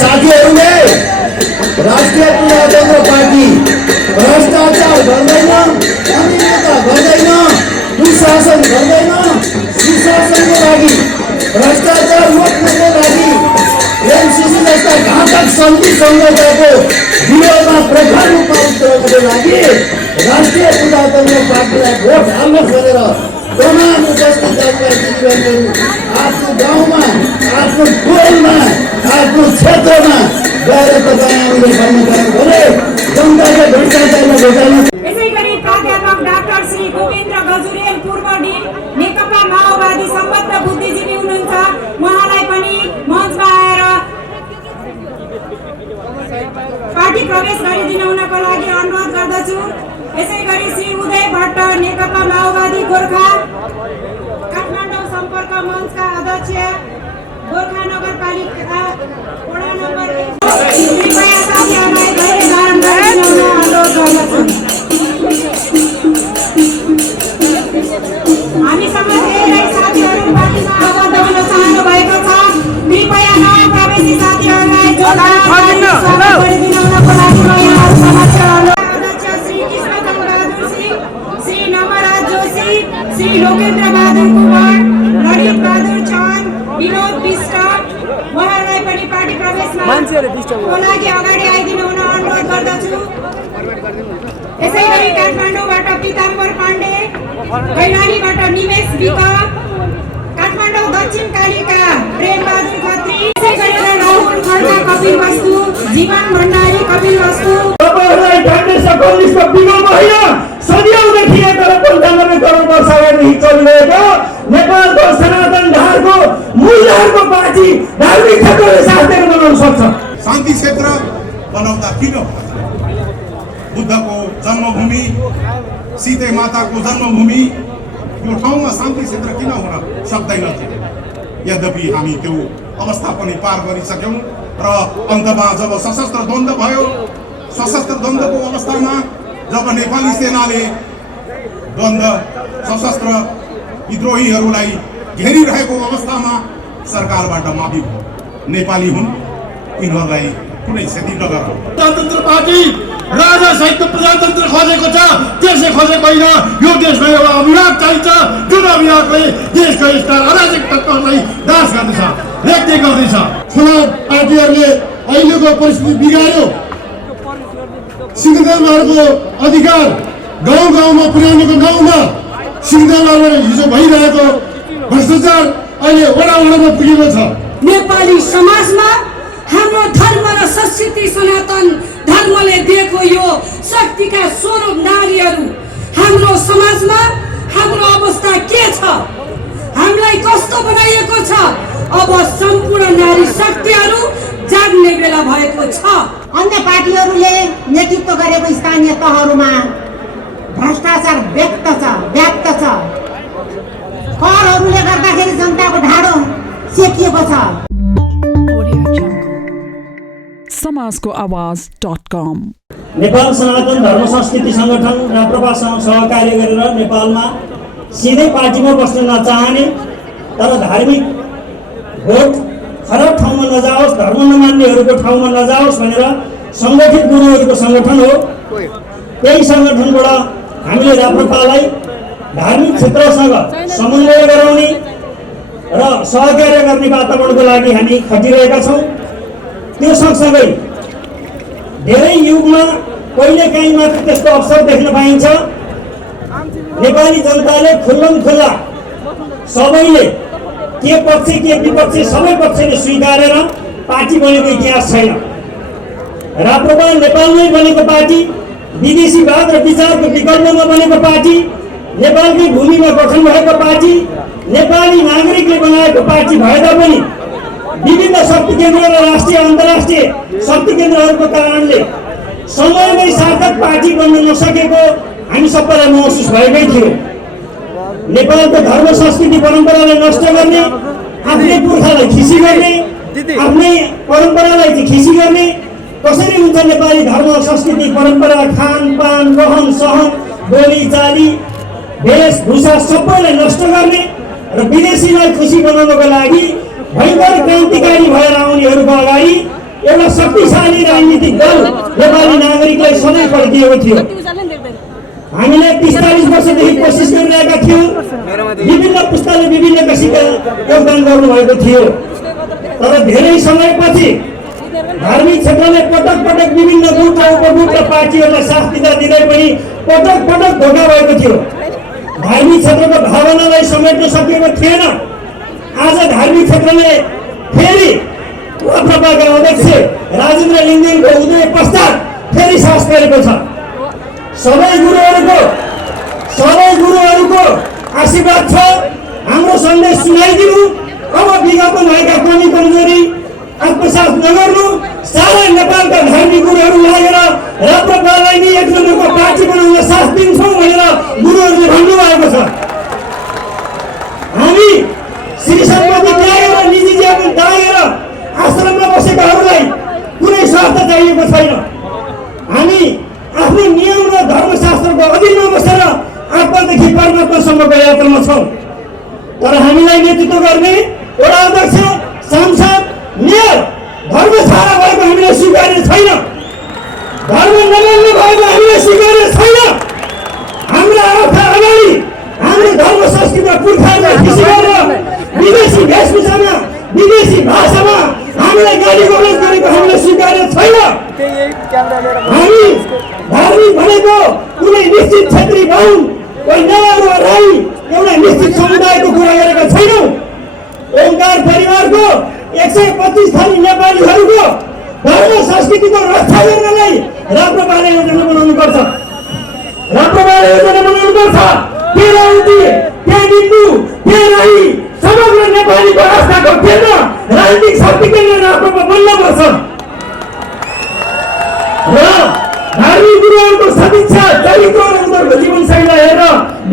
साथीहरूले राष्ट्रिय प्रजातन्त्र पार्टी भ्रष्टाचार गर्दैन, अनियमितता गर्दैन, दुशासन गर्दैन, सुशासनको लागि, भ्रष्टाचार रोक्नको लागि एमसीसी जस्ता घातक सन्धि सम्झौताको विरोधमा प्रखर रूपमा उत्तरको लागि राष्ट्रिय प्रजातन्त्र पार्टीलाई भोट हाल्न खोजेर तमाम उपस्थित दिदीबहिनीहरू आफ्नो गाउँमा, आफ्नो टोलमा, आफ्नो क्षेत्रमा गएर तपाईँ हामीले भन्नु भने जनताले भ्रष्टाचारमा भेटाउन। यसै गरी प्राध्यापक डाक्टर श्री गोविन्द्र गजुरेल पूर्व डिन नेकपा माओवादी सम्बद्ध बुद्धिजीवी हुनुहुन्छ, उहाँलाई पनि मञ्चमा आएर पार्टी प्रवेश गरिदिन हुनको लागि अनुरोध गर्दछु। यसै गरी श्री उदय भट्ट नेकपा माओवादी गोर्खा काठमाडौँ सम्पर्क मञ्चका अध्यक्ष गोर्खा नगरपालिका वडा नम्बर 1 कृपया साथीहरूलाई धैर्य धारण गरिदिन हुन अनुरोध गर्दछु। हामीसँग धेरै साथीहरू पार्टीमा आबद्ध हुन चाहनु भएको छ। कृपया नयाँ प्रवेशी साथीहरूलाई जोरदार स्वागत गरिदिन हुनको लागि म यहाँहरू समक्ष अध्यक्ष श्री कृष्णचन्द्र सिंह, श्री नवराज जोशी, श्री लोकेन्द्र बहादुर कुमार, ललित बहादुर चौहान, विनोद विष्ट उहाँहरूलाई पनि पार्टी प्रवेशमा लागि अगाडि आइदिनु हुन अनुरोध गर्दछु। यसै गरी काठमाडौँबाट पीताम्बर पाण्डे, कैलालीबाट निमेश विक, काठमाडौँ दक्षिण कालीका प्रेम बहादुर खत्री, यसै गरी राहुल खड्का कपिल वस्तु, जीवन भण्डारी कपिल वस्तु। तपाईहरुलाई ढाक्ने सकलिसको विगत होइन, सदियौँदेखि यता 95 करोड वर्ष अगाडिदेखि चलिरहेको नेपालको सनातन धारको मूल्यहरूको पार्टी धार्मिक क्षेत्रले शासन बनाउन सक्छ। शान्ति क्षेत्र बनाउँदा किन बुद्धको जन्मभूमि, सीते माताको जन्मभूमि, यो ठाउँमा शान्ति क्षेत्र किन हुन सक्दैन? यद्यपि हामी त्यो अवस्था पनि पार गरिसक्यौँ र अन्तमा जब सशस्त्र द्वन्द्व भयो, सशस्त्र द्वन्द्वको अवस्थामा जब नेपाली सेनाले द्वन्द्व सशस्त्र विद्रोहीहरूलाई घेरिरहेको अवस्थामा सरकारबाट माफी भयो। नेपाली हुन्, यिनीहरूलाई कुनै क्षति नगर। प्रजातन्त्र पार्टी राजा सहितको प्रजातन्त्र खोजेको छ, त्यसले खोजेको होइन। यो देशमा एउटा अभियान चाहिन्छ, जुन अभियानले देशको यस्ता अराजक तत्त्वहरूलाई नाश गर्दछ, रेख्ने गर्दैछ। चुनाव पार्टीहरूले अहिलेको परिस्थिति बिगार्यो। सिंहदरबारको अधिकार गाउँ गाउँमा पुर्याउनेको नाउँमा सिंहदरबारमा हिजो भइरहेको भ्रष्टाचार अहिले वडा वडामा पुगेको छ। नेपाली समाजमा हाम्रो धर्म र संस्कृति सनातन धर्मले दिएको यो शक्तिका स्वरूप नारीहरू हाम्रो समाजमा हाम्रो अवस्था के छ, हामीलाई कस्तो बनाइएको छ? अब सम्पूर्ण नारी शक्तिहरू जाग्ने बेला भएको छ। अन्य पार्टीहरूले नेतृत्व गरेको स्थानीय तहहरूमा भ्रष्टाचार व्याप्त छ। करहरूले गर्दाखेरि जनताको ढाडो सेकिएको छ। समाजको आवाज.com नेपाल सनातन धर्म संस्कृति संगठन राप्रपासँग सहकार्य गरेर नेपालमा सिधै पार्टीमा बस्न नचाहने तर धार्मिक भोट खराब ठाउँमा नजाओस्, धर्म नमान्नेहरूको ठाउँमा नजाओस् भनेर सङ्गठित गुरुहरूको सङ्गठन हो। त्यही सङ्गठनबाट हामीले राप्रपालाई धार्मिक क्षेत्रसँग समन्वय गराउने र सहकार्य गर्ने वातावरणको लागि हामी खटिरहेका छौँ। त्यो सँगसँगै धेरै युगमा कहिलेकाहीँ मात्र त्यस्तो अवसर देख्न पाइन्छ। नेपाली जनताले खुल्लमखुल्ला सबैले के पक्ष के विपक्ष सबै पक्षले स्वीकारेर पार्टी बनेको इतिहास छैन। राप्रपा नेपालमै बनेको पार्टी, विदेशीवाद र विचारको विकल्पमा बनेको पार्टी, नेपालकै भूमिमा गठन भएको पार्टी, नेपाली नागरिकले बनाएको पार्टी भए तापनि विभिन्न शक्ति केन्द्र र राष्ट्रिय अन्तर्राष्ट्रिय शक्ति केन्द्रहरूको कारणले समयमै सार्थक पार्टी बन्न नसकेको हामी सबैलाई महसुस भएकै थियो। नेपालको धर्म संस्कृति परम्परालाई नष्ट गर्ने, आफ्नै पुर्खालाई खिसी गर्ने, आफ्नै परम्परालाई खिसी गर्ने, कसरी हुन्छ नेपाली धर्म संस्कृति परम्परा खानपान रहन सहन बोली चाली वेशभूषा सबैलाई नष्ट गर्ने र विदेशीलाई खुसी बनाउनको लागि भयङ्कर क्रान्तिकारी भएर आउनेहरूको अगाडि एउटा शक्तिशाली राजनीतिक दल नेपाली नागरिकलाई सधैँ फर्किएको थियो। हामीले 45 वर्षदेखि कोसिस गरिरहेका थियौँ। विभिन्न पुस्ताले विभिन्न किसिमका योगदान गर्नुभएको थियो, तर धेरै समयपछि धार्मिक क्षेत्रले पटक पटक विभिन्न गुट र उपगुट र पार्टीहरूलाई साथ दिँदा दिँदै पनि पटक पटक धोका भएको थियो। धार्मिक क्षेत्रको भावनालाई समेट्न सकिएको थिएन। आज धार्मिक क्षेत्रले फेरि राप्रपाका अध्यक्ष राजेन्द्र लिङ्गदेनको उदय पश्चात फेरि साहस गरेको छ। सबै गुरुहरूको आशीर्वाद छ। हाम्रो सन्देश सुनाइदिनु। अब विगतमा भएका कमी कमजोरी आत्मसात नगर्नु। सारा नेपालका धार्मिक गुरुहरू लागेर राप्रपालाई नि एक नम्बरको पार्टी बनाउन साथ दिन्छौँ भनेर गुरुहरूले भन्नुभएको छ। हामी श्री सम्पत्ति त्यागेर निजी जीवन त्यागेर आश्रममा बसेकाहरूलाई कुनै स्वार्थ चाहिएको छैन। हामी आफ्नो नियम र धर्मशास्त्रको अधीनमा बसेर आत्मादेखि परमात्मासम्मको यात्रामा छौँ। तर हामीलाई नेतृत्व गर्ने वडा अध्यक्ष, सांसद, मेयर धर्म छाडा भएको हामीले स्वीकार्य छैन। धर्म नमान्ने भएको हामीले स्वीकार्य छैन। हाम्रा आँखा अगाडि हाम्रो धर्म संस्कृति पुर्खाहरूलाई खुसी गरेर विदेशी वेशभूषामा विदेशी भाषामा हामीलाई गाली गलौज गरेको हामीले स्वीकार्य छैन। हामी धार्मिक भनेको कुनै निश्चित क्षेत्री बाहुन, कोही नेवार वा राई एउटा निश्चित समुदायको कुरा गरेका छैनौँ। ओमकार परिवारको 125 थरी नेपालीहरूको धर्म संस्कृतिको रक्षा गर्नलाई राप्रपाले योजना बनाउनुपर्छ। त्यहाँ राउती, त्यहाँ लिम्बू, त्यहाँ राई समग्र नेपालीको आस्थाको केन्द्र, राजनीतिक शक्ति केन्द्र राप्रपा बन्नुपर्छ। र धार्मिक गुरुहरूको सदिच्छा चरित्र र उनीहरूको जीवनशैलीलाई हेरेर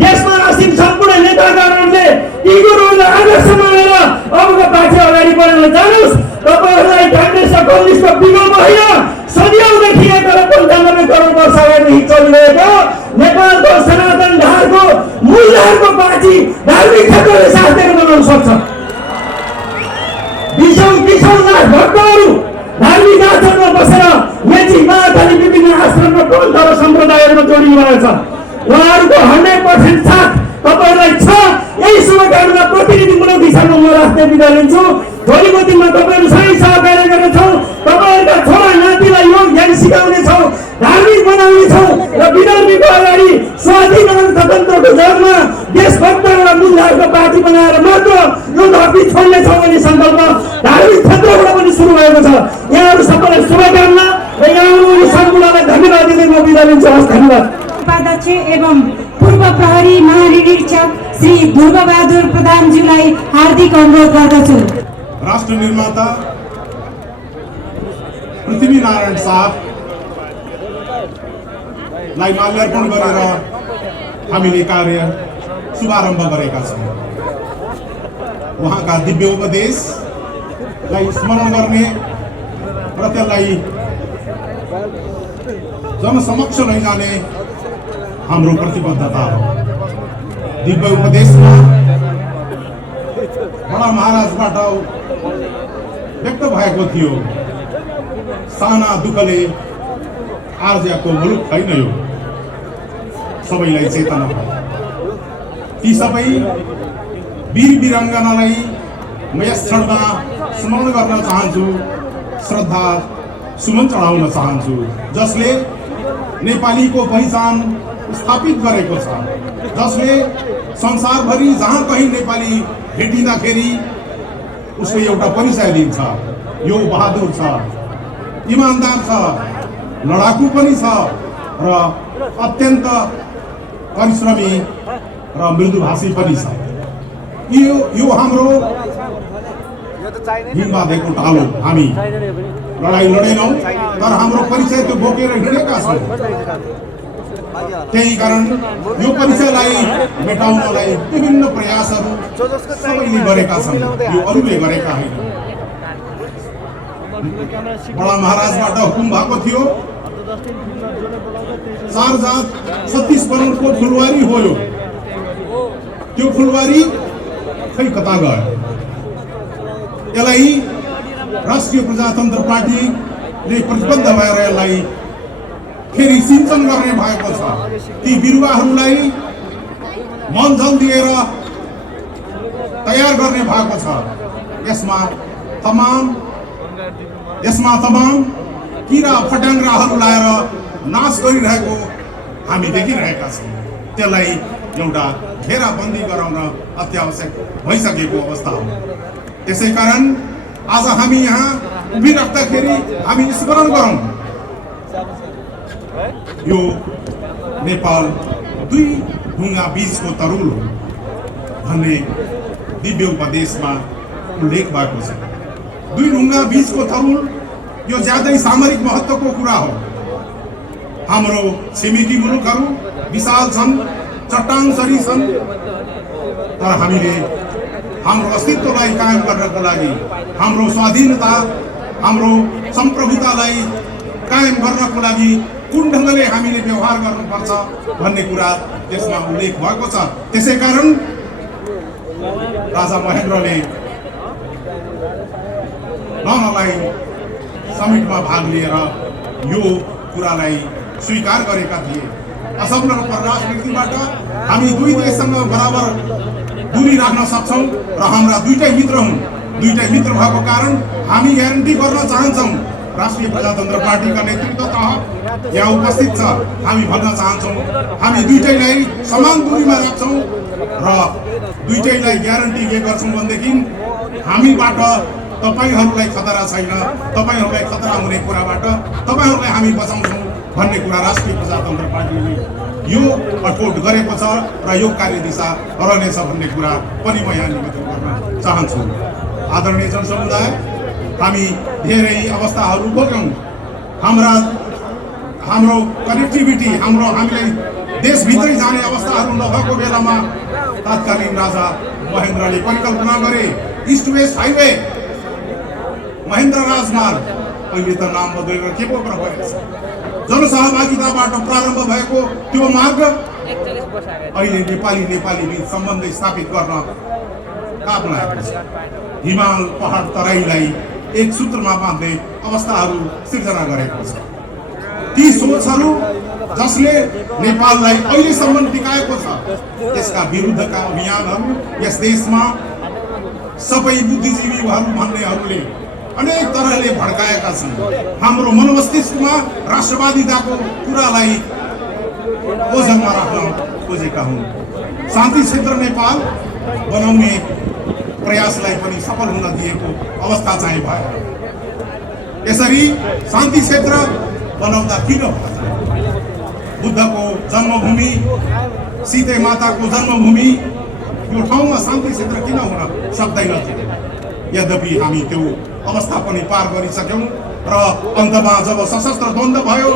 देशमा आसीन सम्पूर्ण नेताहरूले ती गुरुहरूलाई आदर्श मानेर अबको पार्टी अगाडि बढेर जानुहोस्। तपाईँहरूलाई काङ्ग्रेस र कम्युनिस्टको विकल्प होइन, सदियौँदेखि 95 करोड वर्ष अगाडिदेखि चलिरहेको नेपालको सनातन धारको मूलधारको पार्टी धार्मिक क्षेत्रले साथ दिएर बनाउन सक्छ। 20 लाख भक्तहरू धार्मिक आश्रममा बसेर मेची महाकाली विभिन्न आश्रममा पन्थ र सम्प्रदायहरूमा जोडिनु भएको छ। उहाँहरूको 100% साथ तपाईँहरूलाई छ। यही शुभकामना प्रतिनिधिमूलक हिसाबमा म राष्ट्रिय बिदा लिन्छु। भोलिको दिनमा तपाईँहरूसँगै सहकार्य गर्नेछौँ। तपाईँहरूका छोरा नातिलाई योग ज्ञान सिकाउनेछौँ, धार्मिक बनाउनेछौँ र विदर्भीको अगाडि स्वाधीन र स्वतन्त्रको जगमा देशभक्त एउटा मूलधारको पार्टी बनाएर मात्र यो धरती छोड्नेछौँ भन्ने सङ्कल्प धार्मिक क्षेत्रबाट पनि सुरु भएको छ। यहाँहरू सबैलाई शुभकामना र यहाँहरू सम्पूर्णलाई धन्यवाद दिँदै म बिदा लिन्छु। हस्, धन्यवाद। उपाध्यक्ष एवं पूर्व प्रहरी महानिरीक्षक श्री ध्रुवबहादुर प्रधानज्यूलाई हार्दिक अनुरोध गर्दछु। राष्ट्र निर्माता पृथ्वीनारायण शाहलाई माल्यार्पण गरेर हामीले कार्य शुभारम्भ गरेका छौँ। उहाँका दिव्य उपदेशलाई स्मरण गर्ने र त्यसलाई जनसमक्ष लैजाने हाम्रो प्रतिबद्धता हो। दिव्य उपदेशमा बडा महाराजबाट व्यक्त भएको थियो, साना दुःखले आर्ज्याको मुलुक छैन यो, सबैलाई चेतना भयो। ती सबै वीर वीराङ्गनालाई म यस क्षणमा स्मरण गर्न चाहन्छु, श्रद्धा सुमन चढाउन चाहन्छु, जसले नेपालीको पहिचान स्थापित गरेको छ, जसले संसारभरि जहाँ कहीँ नेपाली भेटिँदाखेरि उसले एउटा परिचय दिन्छ, यो बहादुर छ, इमानदार छ, लडाकु पनि छ र अत्यन्त परिश्रमी र मृदुभाषी पनि छ। यो हाम्रो हिमबाधेको टालो। हामी लडाइँ लडेनौँ, तर हाम्रो परिचय त्यो बोकेर हिँडेका छौँ। त्यही कारण यो परिचयलाई मेटाउनलाई विभिन्न प्रयासहरू सबैले गरेका छन्, यो अरूले गरेका होइन। बडा महाराजबाट हुकुम भएको थियो, 4 जात 36 करोडको फुलवारी हो। त्यो फुलवारी खै कता गयो? यसलाई राष्ट्रिय प्रजातन्त्र पार्टीले प्रतिबद्ध भएर यसलाई फेरि सिंचन गर्ने भएको छ। ती बिरुवाहरूलाई मलजल दिएर तयार गर्ने भएको छ। यसमा तमाम किरा फट्याङ्ग्राहरू लाएर नाश गरिरहेको हामी देखिरहेका छौँ। त्यसलाई एउटा घेराबन्दी गराउन अत्यावश्यक भइसकेको अवस्था हो। त्यसै कारण आज हामी यहाँ उभिराख्दाखेरि हामी स्मरण गरौँ यो नेपाल दुई ढुङ्गा बीचको तरुल हो भन्ने दिव्य उपदेशमा उल्लेख भएको छ। दुई ढुङ्गा बीचको तरुल यो ज्यादै सामरिक महत्त्वको कुरा हो। हाम्रो छिमेकी मुलुकहरू विशाल छन्, चट्टानसरी छन्, तर हामीले हाम्रो अस्तित्वलाई कायम गर्नको लागि, हाम्रो स्वाधीनता, हाम्रो सम्प्रभुतालाई कायम गर्नको लागि कुन ढङ्गले हामीले व्यवहार गर्नुपर्छ भन्ने कुरा त्यसमा उल्लेख भएको छ। त्यसै कारण राजा महेन्द्रले ननलाई समिटमा भाग लिएर यो कुरालाई स्वीकार गरेका थिए। असफल परराष्ट्र नीतिबाट हामी दुई देशसँग बराबर दूरी राख्न सक्छौँ र हाम्रा दुईटै मित्र हुन्। दुईटै मित्र भएको कारण हामी ग्यारेन्टी गर्न चाहन्छौँ। राष्ट्रिय प्रजातन्त्र पार्टीका नेतृत्व तह यहाँ उपस्थित छ। हामी भन्न चाहन्छौँ हामी दुईटैलाई समान दूरीमा राख्छौँ र दुईटैलाई ग्यारेन्टी के गर्छौँ भनेदेखि हामीबाट तपाईहरूलाई खतरा छैन, तपाईहरूलाई खतरा हुने कुराबाट तपाईहरूलाई हामी बचाउँछौँ भन्ने कुरा राष्ट्रिय प्रजातन्त्र पार्टीले यो अठोट गरेको छ र यो कार्यदिशा रहनेछ भन्ने कुरा पनि म यहाँ निवेदन गर्न चाहन्छु। आदरणीय जनसमुदाय, हामी धेरै अवस्थाहरू भोग्यौँ। हाम्रो कनेक्टिभिटी, हामीलाई देशभित्रै जाने अवस्थाहरू नभएको बेलामा तत्कालीन राजा महेन्द्रले परिकल्पना गरे इस्ट वेस्ट हाइवे, महेन्द्र राजमार्ग, अहिले त नाम बदलेर के पो भएको छ। जनसहभागिताबाट प्रारम्भ भएको त्यो मार्ग अहिले नेपाली बीच सम्बन्ध स्थापित गर्न काम लागेको छ। हिमाल पहाड तराईलाई एक सूत्रमा बाँध्ने अवस्थाहरू सिर्जना गरेको छ। ती सोचहरू जसले नेपाललाई अहिलेसम्म टिकाएको छ, त्यसका विरुद्धका अभियानहरू यस देशमा सबै बुद्धिजीवीहरू भन्नेहरूले अनेक तरहले भड्काएका छन्। हाम्रो मनमस्तिष्कमा राष्ट्रवादिताको कुरालाई ओझलमा राख्न खोजेका हुन्। शान्ति क्षेत्र नेपाल बनाउने प्रयासलाई पनि सफल हुन दिएको अवस्था चाहिँ भयो। यसरी शान्ति क्षेत्र बनाउँदा किन बुद्धको जन्मभूमि, सीते माताको जन्मभूमि, यो ठाउँमा शान्ति क्षेत्र किन हुन सक्दैन थियो? यद्यपि हामी त्यो अवस्था पनि पार गरिसक्यौँ र अन्तमा जब सशस्त्र द्वन्द्व भयो,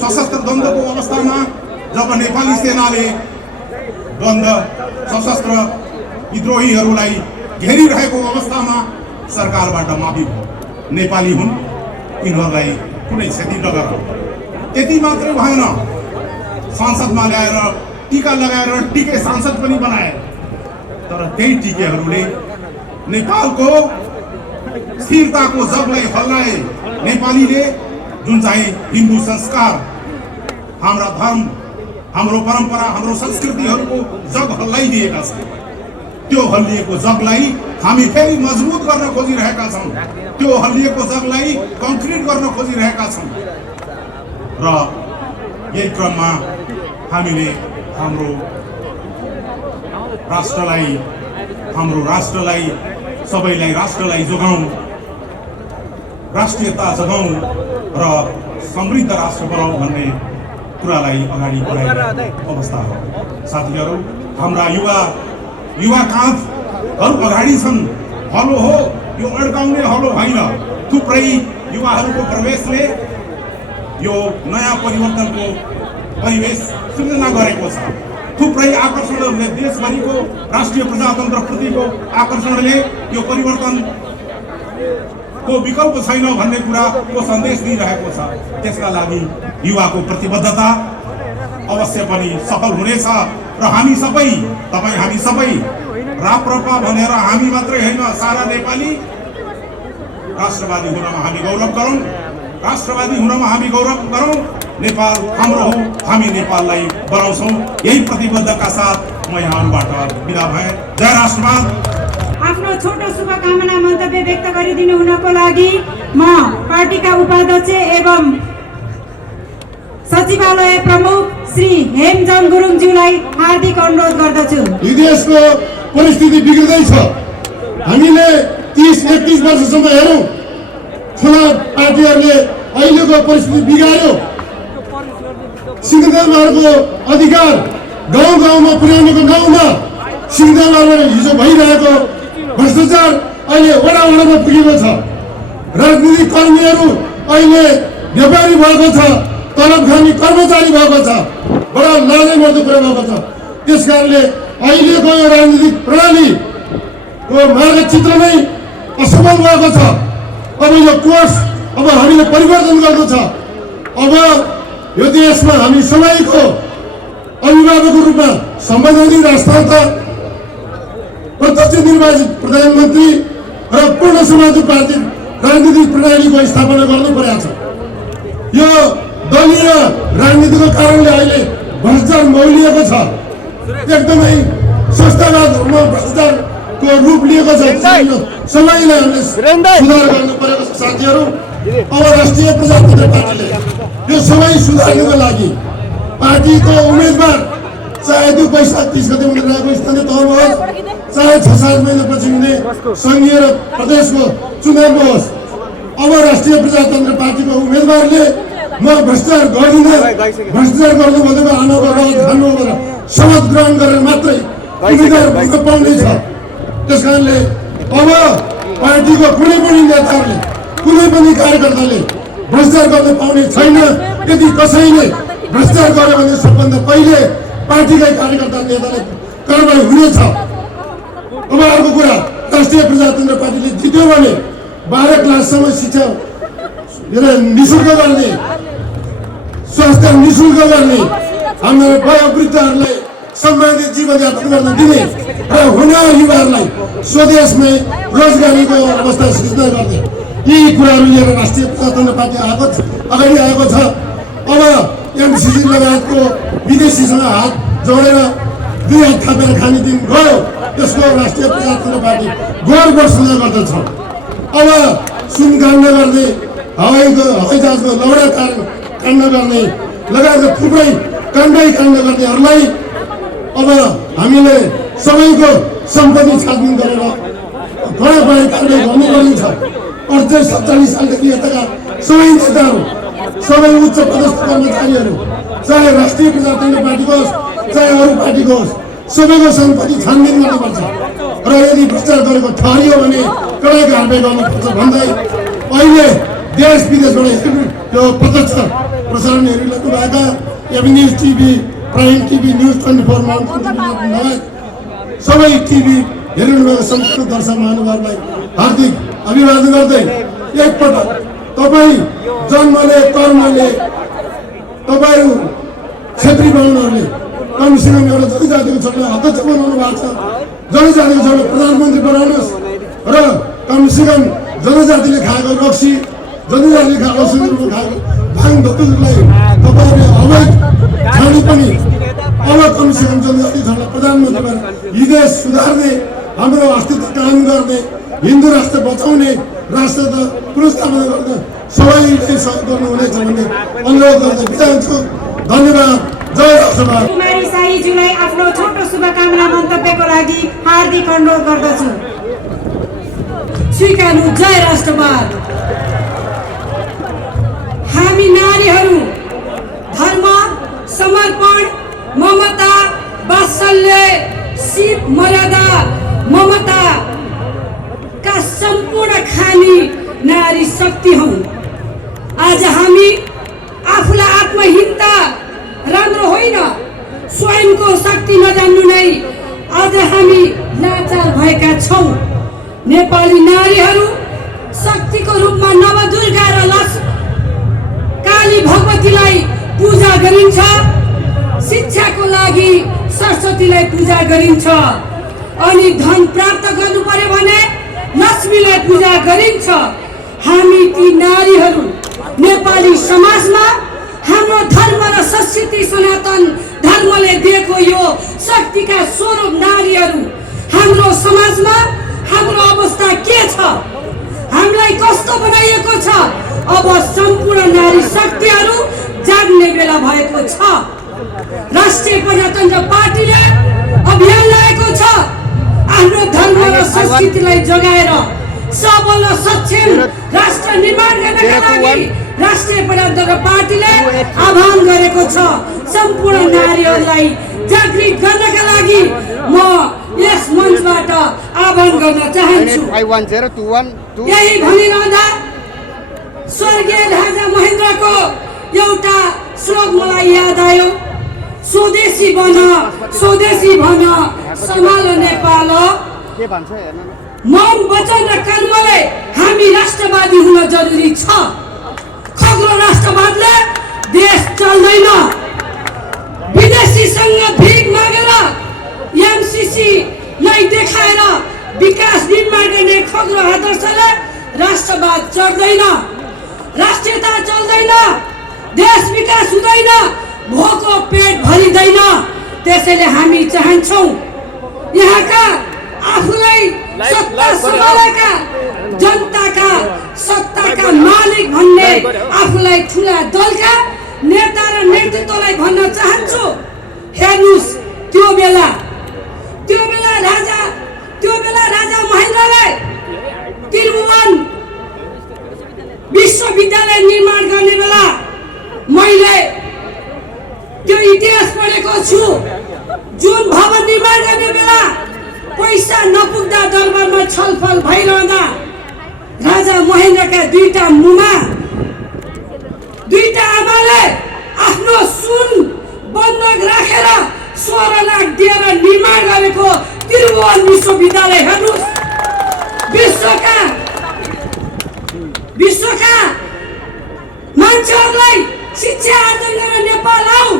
सशस्त्र द्वन्द्वको अवस्थामा जब नेपाली सेनाले सशस्त्र विद्रोहीहरूलाई घेरिरहेको अवस्थामा सरकारबाट माफी भयो। नेपाली हुन्, यिनीहरूलाई कुनै क्षति नगर। त्यति मात्रै भएन, संसदमा ल्याएर टीका लगाएर टिके सांसद पनि बनाए। तर त्यही टिकेहरूले नेपालको स्थिरताको जगलाई हल्लाए। नेपालीले जुन चाहिँ हिन्दू संस्कार, हाम्रा धर्म, हाम्रो परम्परा, हाम्रो संस्कृतिहरूको जग हल्लाइदिएका छन्। त्यो हल्लिएको जगलाई हामी फेरि मजबुत गर्न खोजिरहेका छौँ। त्यो हल्लिएको जगलाई कङ्क्रिट गर्न खोजिरहेका छौँ र यही क्रममा हामीले हाम्रो राष्ट्रलाई सबैलाई राष्ट्रलाई जोगाउँ, राष्ट्रियता जगाउँ र समृद्ध राष्ट्र बनाउँ भन्ने कुरालाई अगाडि बढाइरहेको अवस्था हो। साथीहरू, हाम्रा युवा काँधहरू अगाडि छन्। हलो हो, यो अड्काउने हलो होइन। थुप्रै युवाहरूको प्रवेशले यो नयाँ परिवर्तनको परिवेश सृजना गरेको छ। थुप्रै आकर्षणहरूले, देशभरिको राष्ट्रिय प्रजातन्त्र प्रतिको आकर्षणले यो परिवर्तनको विकल्प छैन भन्ने कुराको सन्देश दिइरहेको छ। त्यसका लागि युवाको प्रतिबद्धता अवश्य पनि सफल हुनेछ र हामी सबै, हामी सबै राप्रपा भनेर हामी मात्रै होइन, सारा नेपाली राष्ट्रवादी हुनमा हामी गौरव गरौँ, राष्ट्रवादी हुनमा हामी गौरव गरौँ। नेपाल हाम्रो हो, हामी नेपाललाई बनाउँछौँ। यही प्रतिबद्धता साथ म यहाँबाट बिदा भएँ। जय राष्ट्रवाद। आफ्नो छोटो शुभकामना मन्तव्य व्यक्त गरिदिनु हुनको लागि म पार्टीका उपाध्यक्ष एवं सचिवालय प्रमुख श्री हेमजङ गुरुङज्यूलाई हार्दिक अनुरोध गर्दछु। विदेशको परिस्थिति बिग्रिँदैछ। हामीले 30-31 वर्षसम्म हेरौँ, ठुला पार्टीहरूले अहिलेको परिस्थिति बिगार्यो। सिंहदरबारको अधिकार गाउँ गाउँमा पुर्याउनुको नाउँमा सिंहदरबारमा हिजो भइरहेको भ्रष्टाचार अहिले वडा वडामा पुगेको छ। राजनीतिक कर्मीहरू अहिले व्यापारी भएको छ, तलब खाने कर्मचारी भएको छ। बडा लाजै मर्दो कुरा भएको छ। त्यस कारणले अहिलेको यो राजनीतिक प्रणालीको मार्गचित्र नै असफल भएको छ। अब यो कोर्स अब हामीले परिवर्तन गर्नु छ। अब यो देशमा हामी सबैको अभिभावकको रूपमा संवैधानिक राष्ट्रता, प्रत्यक्ष निर्वाचित प्रधानमन्त्री र पूर्ण समाजिक पार्टी राजनीतिक प्रणालीको स्थापना गर्नु परेको छ। यो दलीय राजनीतिको कारणले अहिले भ्रष्टाचार मौलिएको छ। एकदमै संस्थागतमा भ्रष्टाचारको रूप लिएको छ। सबैलाई हामीले सुधार गर्नु परेको छ साथीहरू। अब राष्ट्रिय प्रजातन्त्र पार्टीले यो सबै सुधार्नुको लागि पार्टीको उम्मेदवार चाहे 2 वैशाख 30 गते हुने रहेको स्थानीय तहमा होस्, चाहे 6-7 महिनापछि हुने सङ्घीय र प्रदेशको चुनावमा होस्, अब राष्ट्रिय प्रजातन्त्र पार्टीको उम्मेदवारले म भ्रष्टाचार गर्दिनँ, भ्रष्टाचार गर्नु भनेको आमाको रगत खानु भनेर शपथ ग्रहण गरेर मात्रै उम्मेदवार भन्न पाउनेछ। त्यस कारणले अब पार्टीको कुनै पनि नेताहरूले, कुनै पनि कार्यकर्ताले भ्रष्टाचार गर्न पाउने छैन। यदि कसैले भ्रष्टाचार गर्यो भने सबभन्दा पहिले पार्टीकै कार्यकर्ता नेताले कारबाही हुनेछ। अब अर्को कुरा, राष्ट्रिय प्रजातन्त्र पार्टीले जित्यो भने 12 क्लाससम्म शिक्षा निःशुल्क गर्ने, स्वास्थ्य निःशुल्क गर्ने, हाम्रो वयोवृद्धहरूलाई सम्मानित जीवनयापन गर्न दिने र हुनर युवाहरूलाई स्वदेशमै रोजगारीको अवस्था सृजना गर्ने, यी कुराहरू लिएर राष्ट्रिय प्रजातन्त्र पार्टी अगाडि आएको छ। अब एमसिसी लगायतको विदेशीसँग हात जोडेर 2 हात थापेर खाने दिन गयो। त्यसको राष्ट्रिय प्रजातन्त्र पार्टी गौर घोषणा गर्दछ। अब सुन काण्ड गर्ने, हवाई जहाजको लौडा काण्ड गर्ने लगायत थुप्रै काण्ड गर्नेहरूलाई अब हामीले सबैको सम्पत्ति छानबिन गरेर कडा कारबाही गर्नुपर्ने छ। 48-47 सालदेखि यताका सबै नेताहरू, सबै उच्च पदस्थ कर्मचारीहरू, चाहे राष्ट्रिय प्रजातन्त्र पार्टीको होस् चाहे अरू पार्टीको होस्, सबैको सम्पत्ति छानबिन गर्नुपर्छ र यदि भ्रष्टाचार गरेको ठहरियो भने कडा कारबाही गर्नुपर्छ भन्दै अहिले देश विदेशबाट यो प्रत्यक्ष प्रसारण हेरिरहनु भएका AB news TV, prime TV, news 24 mountain लगायत सबै टिभी हेरिरहनु भएका सम्पूर्ण दर्शक महानुभावलाई हार्दिक अभिवादन गर्दै एकपटक तपाईँ जन्मले कर्मले तपाईँ क्षेत्रीय बाहुनहरूले कमसेकम एउटा जनजातिको छोटो अध्यक्ष बनाउनु भएको छ। जनजातिको छोटो प्रधानमन्त्री बनाउनुहोस् र कमसेकम जनजातिले खाएको रक्सी, जनजातिले खाएको औषधिहरू खाएको भाङ भक्तहरूलाई तपाईँहरूले अवैध खाने पनि अब कमसेकम जनजाति छोटो प्रधानमन्त्री भएर यी देश सुधार्ने, हाम्रो अस्तित्व कायम गर्ने, हिन्दू राष्ट्र बचाउने, राष्ट्र पुनर्स्थापना गर्ने सबैले सहयोग गर्नुहुनेछ भन्ने अनुरोध गर्दै बिदा हुन्छु। धन्यवाद। जय राष्ट्रवाद। कुमारी साईज्यूलाई आफ्नो छोटो शुभकामना मन्तव्यको लागि हार्दिक अनुरोध गर्दछु। स्वीकार्नु। जय राष्ट्रवाद। हामी नारीहरू धर्म, समर्पण, ममता, वात्सल्य, सीप, मर्यादा, ममता का सम्पूर्ण खानी नारी शक्ति हौ। आज हामी आफूलाई आत्महीनता राम्रो होइन, स्वयंको शक्ति नजान्नु नै आज हामी लाचार भएका छौँ। नेपाली नारीहरू शक्तिको रूपमा नवदुर्गा र काली भगवतीलाई पूजा गरिन्छ। शिक्षाको लागि सरस्वतीलाई पूजा गरिन्छ अनि धन प्राप्त गर्नु पर्यो भने लक्ष्मीलाई पूजा गरिन्छ। हामी ती नारीहरू नेपाली समाजमा हाम्रो धर्म र संस्कृति सनातन धर्मले दिएको यो शक्तिका स्वरूप नारीहरू हाम्रो समाजमा हाम्रो अवस्था के छ, हामीलाई कस्तो बनाइएको छ। अब सम्पूर्ण नारी शक्तिहरू जाग्ने बेला भएको छ। राष्ट्रिय प्रजातन्त्र पार्टीले अभियान लागेको छ आफ्नो धर्म र संस्कृतिलाई जोगाएर सबल र सक्षम राष्ट्र निर्माण गर्नका लागि राष्ट्रिय प्रजातन्त्र पार्टीले आह्वान गरेको छ। सम्पूर्ण नारीहरूलाई जागृत गर्नका लागि म यस मञ्चबाट आह्वान गर्न चाहन्छु। यही भनिरहँदा स्वर्गीय राजा महेन्द्रको एउटा श्लोक मलाई याद आयो, स्वदेशी बन स्वदेशी भन सम्हाल नेपाल। मन वचन र कर्मले हामी राष्ट्रवादी हुन जरुरी छ। खग्रो राष्ट्रवादले देश चल्दैन। विदेशीसँग भिख मागेर एमसीसी लाई देखाएर विकास निर्माण गर्ने खग्रो आदर्शले राष्ट्रवाद चढ्दैन, राष्ट्रियता चल्दैन, देश विकास हुँदैन, भोको पेट भरिँदैन। त्यसैले हामी चाहन्छौँ यहाँका आफूलाई सत्ता सम्हालेका जनताका सत्ताका मालिक भन्ने आफूलाई ठुला दलका नेता र नेतृत्वलाई भन्न चाहन्छु, हेर्नुस् त्यो बेला राजा महेन्द्रले त्रिभुवन विश्वविद्यालय निर्माण गर्ने बेला मैले त्यो इतिहास पढेको छु। जुन भवन निर्माण गर्ने बेला पैसा नपुग्दा दरबारमा छलफल भइरहँदा राजा महेन्द्रका दुईटा मुमा दुईटा आमाले आफ्नो सुन बन्धक राखेर 16 लाख दिएर निर्माण गरेको त्रिभुवन विश्वविद्यालय हेर्नुहोस्। विश्वका मान्छेहरूलाई शिक्षा आर्जन गरेर नेपाल आऊ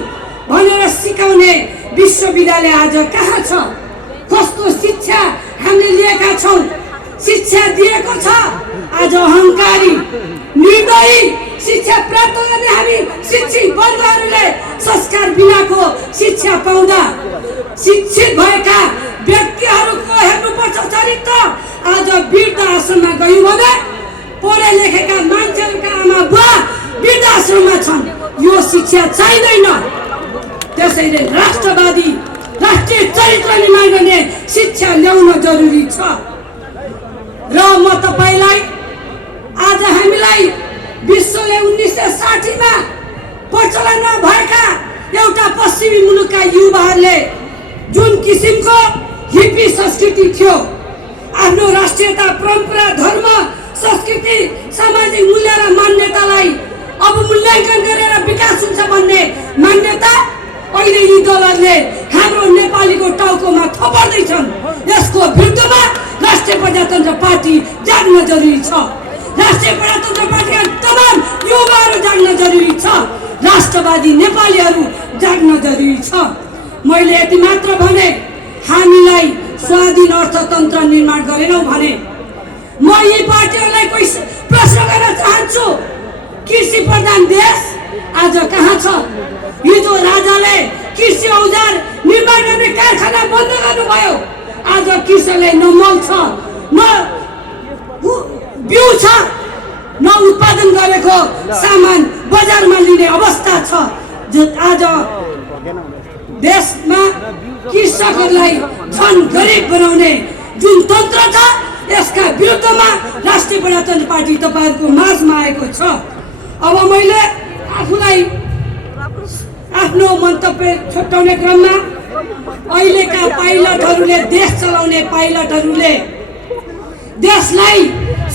भनेर सिकाउने विश्वविद्यालय आज कहाँ छ? कस्तो शिक्षा हामीले लिएका छौँ? शिक्षा दिएको छ आज अहङ्कारी निर्दयी शिक्षा प्राप्त गर्ने हामी शिक्षित वर्गहरूले संस्कार बिनाको शिक्षा पाउँदा शिक्षित भएका व्यक्तिहरूको हेर्नुपर्छ चरित्र। आज वृद्ध आश्रममा गयौँ भने पढे लेखेका मान्छेहरूका आमा बुवा वृद्ध आश्रममा छन्। यो शिक्षा चाहिँदैन। त्यसैले राष्ट्रवादी राष्ट्रिय चरित्र निर्माण गर्ने शिक्षा ल्याउन जरुरी छ। र म तपाईलाई आज हामीलाई विश्वले 1960 मा प्रचलनमा भएका एउटा पश्चिमी मुलुकका युवाहरूले जुन किसिमको हिप्पी संस्कृति थियो, आफ्नो राष्ट्रियता परम्परा धर्म संस्कृति सामाजिक मूल्य र मान्यतालाई अवमूल्याङ्कन गरेर विकास हुन्छ भन्ने मान्यता अहिले यी दलहरूले हाम्रो नेपालीको टाउकोमा थपर्दैछन्। यसको विरुद्धमा राष्ट्रिय प्रजातन्त्र पार्टी जाग्न जरुरी छ। राष्ट्रिय प्रजातन्त्र पार्टीका तमाम युवाहरू जाग्न जरुरी छ। राष्ट्रवादी नेपालीहरू जाग्न जरुरी छ। मैले यति मात्र भने, हामीलाई स्वाधीन अर्थतन्त्र निर्माण गरेनौँ भने म यी पार्टीहरूलाई कोही प्रश्न गर्न चाहन्छु। कृषि प्रधान देश आज कहाँ छ? हिजो राजाले कृषि औजार निर्माण गर्ने कारखाना बन्द गर्नुभयो। आज कृषकले न मल छ, न बिउ छ, न उत्पादन गरेको सामान बजारमा लिने अवस्था छ। आज देशमा कृषकहरूलाई झन् गरिब बनाउने जुन तन्त्र छ, यसका विरुद्धमा राष्ट्रिय प्रजातन्त्र पार्टी तपाईहरुको माझमा आएको छ। अब मैले आफूलाई आफ्नो मन्तव्य छुट्याउने क्रममा अहिलेका पाइलटहरूले देश चलाउने पाइलटहरूले देशलाई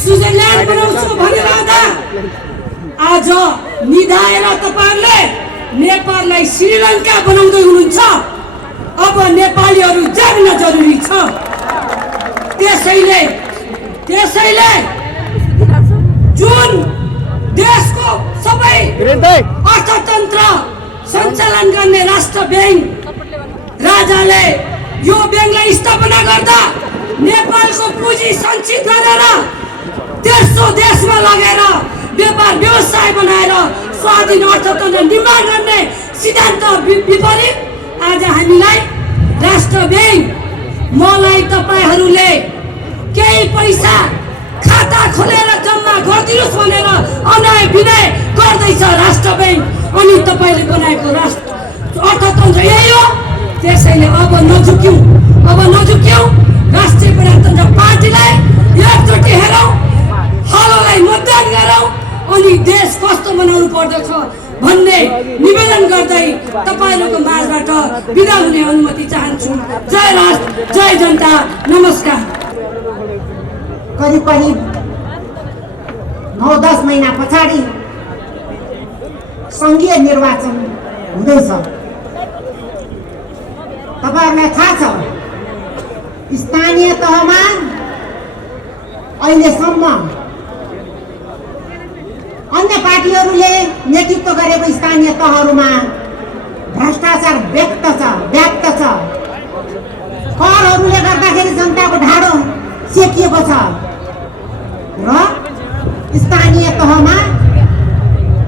स्विजरल्यान्ड बनाउँछु भनिरहँदा आज निधाएर तपाईहरुले नेपाललाई श्रीलङ्का बनाउँदै हुनुहुन्छ। अब नेपालीहरू जाग्न जरुरी छ। त्यसैले जुन देशको सबै अर्थतन्त्र सञ्चालन गर्ने राष्ट्र ब्याङ्क राजाले यो ब्याङ्कलाई स्थापना गर्दा नेपालको पुँजी सञ्चित गरेर तेस्रो देशमा लगेर व्यापार व्यवसाय बनाएर स्वाधीन अर्थतन्त्र निर्माण गर्ने सिद्धान्त विपरीत आज हामीलाई राष्ट्र ब्याङ्क मलाई तपाईहरूले केही पैसा खाता खोलेर जम्मा गरिदिनुहोस् भनेर अनाय विनय गर्दैछ राष्ट्र ब्याङ्क। अनि तपाईँले बनाएको राष्ट्र अर्थतन्त्र यही हो। त्यसैले अब नझुक्यौँ राष्ट्रिय प्रजातन्त्र पार्टीलाई एकचोटि हेरौँ, हलोलाई मतदान गरौँ अनि देश कस्तो बनाउनु पर्दछ भन्ने निवेदन गर्दै तपाईँहरूको माझबाट बिदा हुने अनुमति चाहन्छु। जय राष्ट्र, जय जनता, नमस्कार। करिब 9-10 महिना पछाडि सङ्घीय निर्वाचन हुँदैछ। तपाईहरूलाई थाहा छ स्थानीय तहमा अहिलेसम्म अन्य पार्टीहरूले नेतृत्व गरेको स्थानीय तहहरूमा भ्रष्टाचार व्याप्त छ। करहरूले गर्दाखेरि जनताको ढाडो सेकिएको छ र स्थानीय तहमा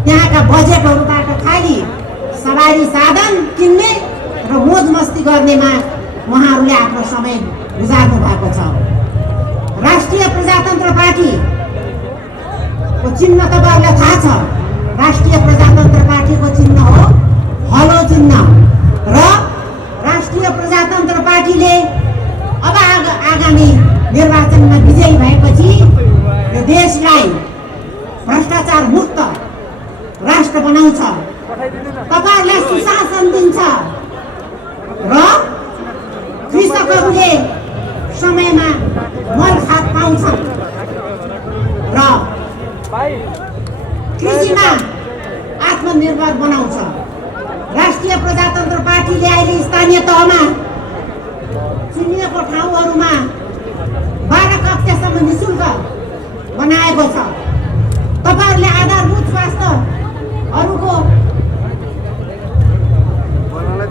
त्यहाँका बजेटहरूबाट खालि सवारी साधन किन्ने र मोज मस्ती गर्नेमा उहाँहरूले आफ्नो समय गुजार्नु भएको छ। राष्ट्रिय प्रजातन्त्र पार्टीको चिन्ह तपाईँहरूलाई थाहा छ। राष्ट्रिय प्रजातन्त्र पार्टीको चिन्ह हो हलो चिन्ह र राष्ट्रिय प्रजातन्त्र पार्टीले अब आगामी निर्वाचनमा विजयी भएपछि यो देशलाई भ्रष्टाचार मुक्त राष्ट्र बनाउँछ, तपाईँहरूलाई सुशासन दिन्छ र कृषकहरूले समयमा मल खाद पाउँछन् र कृषिमा आत्मनिर्भर बनाउँछ। राष्ट्रिय प्रजातन्त्र पार्टीले अहिले स्थानीय तहमा चुनिएको ठाउँहरूमा 12 कक्षासम्म निःशुल्क बनाएको छ। तपाईँहरूले आधारभूत स्वास्थ्यहरूको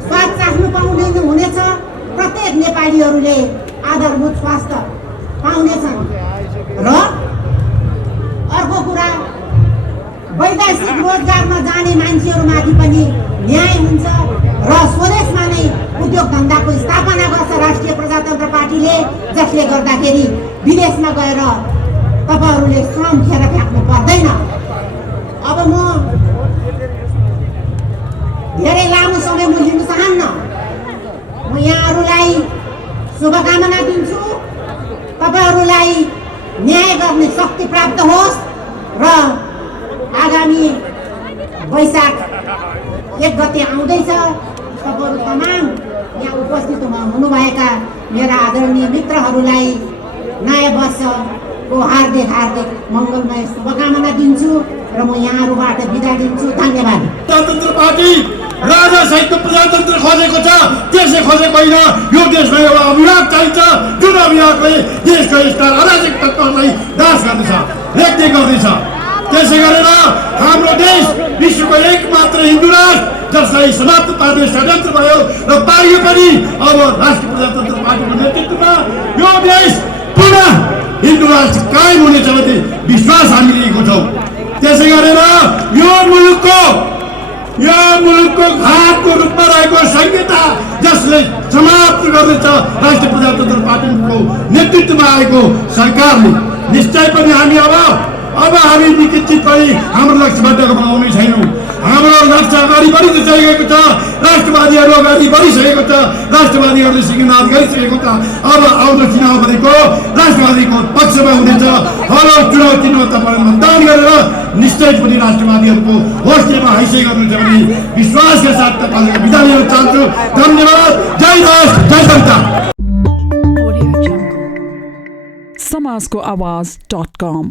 स्वास्थ्य चाख्नु पाउने हुनेछ। प्रत्येक नेपालीहरूले आधारभूत स्वास्थ्य पाउनेछन् र अर्को कुरा वैदेशिक रोजगारमा जाने मान्छेहरूमाथि पनि न्याय हुन्छ र स्वदेशमा नै उद्योग धन्दाको स्थापना गर्छ राष्ट्रिय प्रजातन्त्र पार्टीले, जसले गर्दाखेरि विदेशमा गएर तपाईँहरूले श्रम खेर फ्याँक्नु पर्दैन। अब म धेरै लामो समय म लिन चाहन्न। म यहाँहरूलाई शुभकामना दिन्छु। तपाईँहरूलाई न्याय गर्ने शक्ति प्राप्त होस् र आगामी वैशाख 1 गते आउँदैछ। तपाईँहरू तमाम यहाँ उपस्थित हुनुभएका मेरा आदरणीय मित्रहरूलाई नयाँ वर्षको हार्दिक मङ्गलमय शुभकामना दिन्छु र म यहाँहरूबाट बिदा दिन्छु। धन्यवाद। प्रजातन्त्र पार्टी राजा सहितको प्रजातन्त्र खोजेको छ, त्यसै खोजेको होइन। यो देशमा एउटा अभियान चाहिन्छ जुन अभियानले देशको यस्ता अराजक तत्त्वहरूलाई नाश गर्दछ, रेख्ने गर्दैछ। त्यसै गरेर हाम्रो देश विश्वको एकमात्र हिन्दू राष्ट्र जसलाई समाप्त पार्ने षड्यन्त्र भयो र पारियो पनि। अब राष्ट्रिय प्रजातन्त्र पार्टीको नेतृत्वमा यो देश पुनः हिन्दू राष्ट्र कायम हुनेछ भन्ने विश्वास हामी लिएको छौँ। त्यसै गरेर यो मुलुकको घाटको रूपमा रहेको संहिता जसले समाप्त गर्दैछ राष्ट्रिय प्रजातन्त्र पार्टीको नेतृत्वमा आएको सरकारले, निश्चय पनि हामी अब हामी विकसित पनि हाम्रो लक्ष्यबाट बनाउने छैनौँ। हाम्रो लक्ष्य अगाडि बढिसकेको छ। राष्ट्रवादीहरू अगाडि बढिसकेको छ। राष्ट्रवादीहरूले सिंहनाद गरिसकेको छ। अब आउँदो चुनाव भनेको राष्ट्रवादीको पक्षमा हुनेछ। हलो चुनाव चिन्ह तपाईँले मतदान गरेर निश्चय पनि राष्ट्रवादीहरूको होस्टेमा हैसियत गर्नुहुन्छ भन्ने विश्वासका साथ तपाईँलाई बिदा लिन चाहन्छु। धन्यवाद। जय राष्ट्र, जय जनता। समाजको आवाज.com